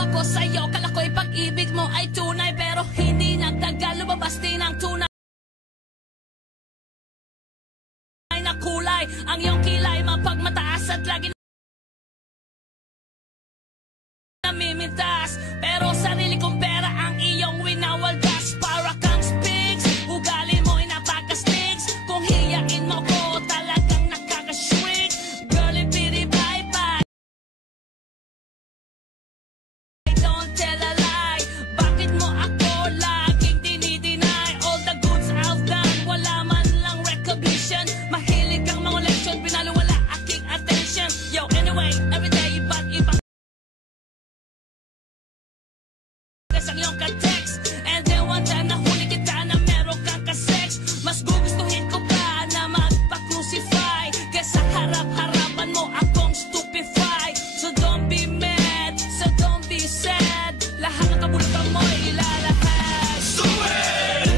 ako sa'yo. Kala ko'y pag-ibig mo ay tunay, pero hindi nagtagal, lumabas din ang tunay na kulay. Ang iyong kilay mapagmataas at lagi namimitas, pero sarili kong pera ang iyong winawaldas. Para kang spigs, ugali mo'y napaka-stigs. Kung hiyain mo ko, talagang nakaka-shrink. Girlie, pity, bye-bye, don't tell a lie. Bakit mo ako laging dinideny? All the goods I've done, wala man lang recognition. Mahilig kang mga leksyon, pinalo wala aking attention. Yo, anyway, everyday iba't ibang ang iyong ka-text. And then one time nahuli kita na meron kang ka-sex. Mas gugustuhin ko pa na magpa-crucify kesa harap-harapan mo akong stupefy. So don't be mad, so don't be sad. Lahat ng kabulutan mo ilalahad. Stupid!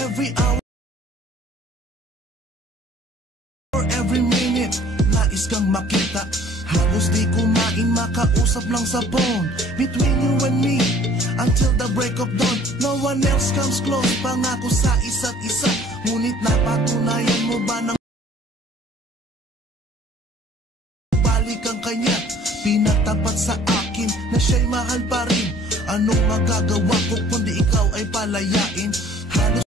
Every hour or every minute, nais kang makita. Halos di kumain, makausap lang sa phone. Between you and me, until the break of dawn. No one else comes close, pangako sa isa't isa. Ngunit napatunayan mo ba ng balik ang kanya? Pinatapat sa akin na siya'y mahal pa rin. Anong magagawa ko kundi ikaw ay palayain? Halos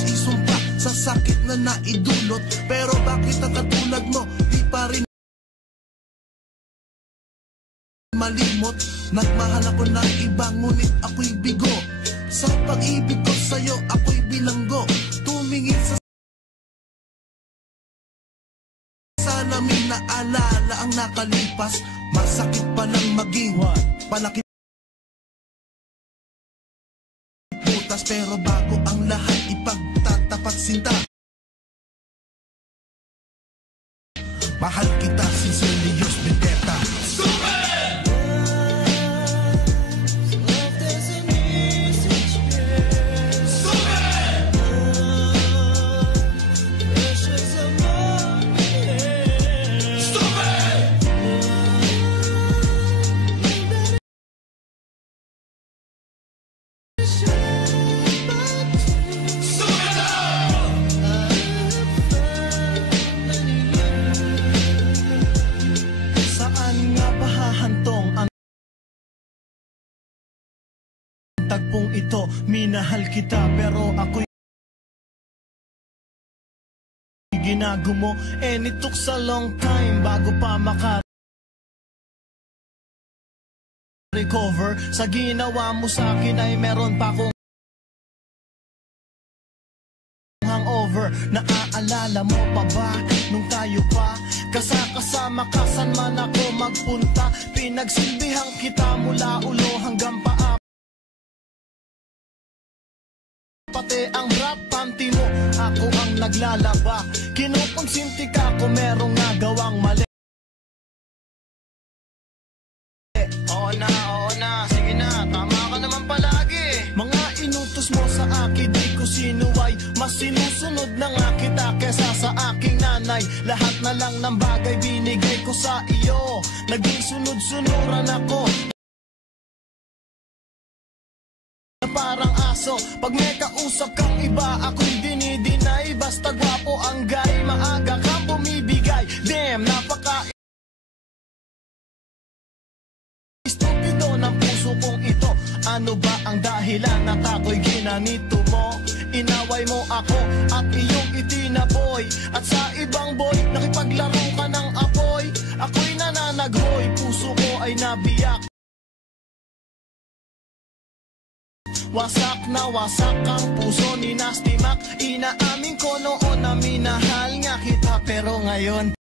isumpa sa sakit na naidulot. Pero bakit ang katulad mo di pa rin malimot? Nagmahal ako ng iba ngunit ako'y bigo. Sa pag-ibig ko sa'yo ako'y bilanggo. Tumingin sa salamin na alala ang nakalipas. Masakit palang maging palaki butas, pero bago ang lahat ipagtatapat sinta. Mahal kita, sincerely yours, Vendetta. Tagpong ito, minahal kita pero ako'y ginagumo. And it took a long time bago pa maka-recover. Sa ginawa mo sa akin ay meron pa akong hangover. Naaalala mo pa ba nung tayo pa kasama ka, saan man ako magpunta? Pinagsilbihan kita mula ulo hanggang paa, pati ang rap panty mo, ako ang naglalaba. Kinukonsinti ka kung merong nagawang mali. Oo na, sige na, tama ka naman palagi. Mga inutos mo sa akin, di ko sinuway. Mas sinusunod na nga kita kesa sa aking nanay. Lahat na lang ng bagay binigay ko sa iyo. Naging sunod-sunuran ako, parang aso. Pag may kausap kang iba, ako'y dinidinay. Basta gwapo ang guy, maaga kang bumibigay. Damn, napaka estupido ng puso kong ito. Ano ba ang dahilan at ako'y ginanito mo? Inaway mo ako at iyong itinaboy. At sa ibang boy, nakipaglaro ka ng apoy. Ako'y nananaghoy, puso ko ay nabiyak. Wasak na wasak ang puso ni Nasty Mac. Inaamin ko noon na minahal nga kita, pero ngayon